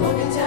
Pogęcia